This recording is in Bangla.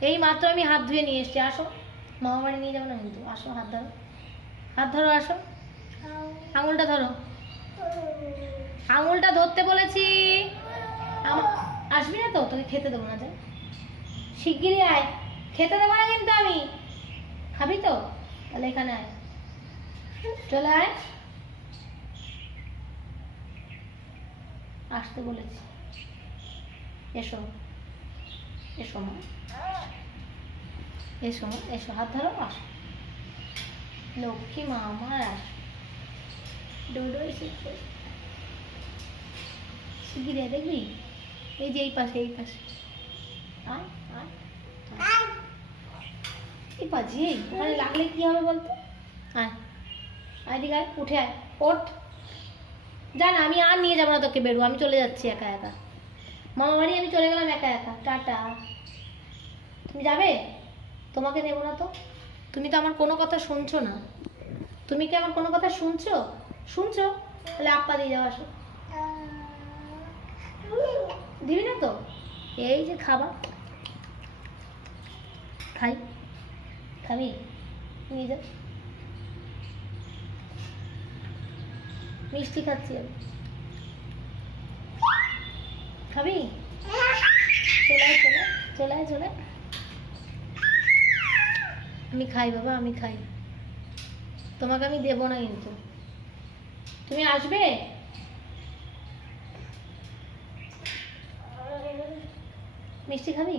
এই মাত্র আমি হাত ধুয়ে নিয়ে এসেছি, আসো। মামা বাড়ি নিয়ে যাব না কিন্তু, আসো, হাত ধরো। হাত ধরো, আসো। আঙুলটা ধরো। আঙুলটা ধরতে বলেছি। আসবি না তো? তোকে খেতে দেবো না, যে। শিগগিরই আয়। খেতে দেবো না কিন্তু আমি। খাবি তো? তাহলে এখানে আয়। চলে আয়। আসতে বলেছি। এসো। এসো, মা। এসো মা, এসো, হাত ধরো, আসো। লক্ষ্মী মা, আমার আসো। ডোডো এসেছে শিগগিরি দেখবি? এই যে এই পাশে এই পাশে। আয় আয়। এই পাশে, এই, ওখানে লাগলে কি হবে বলতো? আয়। আয় দিকে উঠে আয়, ওঠ। জান, আমি আর নিয়ে যাব না তোকে বেরো, আমি চলে যাচ্ছি একা একা। মামা বাড়ি আমি চলে গেলাম একা একা। টাটা। তুমি যাবে? তোমাকে নেব না তো? তুমি তো আমার কোনো কথা শুনছো না। তুমি কি আমার কোনো কথা শুনছো? শুনছো? তাহলে আপ্পা দিয়ে যাও, আসো। দিবি না তো? এই যে খাবার। খাই। খাবি? নিয়ে যা। মিষ্টি খাচ্ছি আমি। খাবি? চলে চলে চলে চলে আমি খাই বাবা, আমি খাই। তোমাকে আমি দেবো না কিন্তু। তুমি আসবে? মিষ্টি খাবি?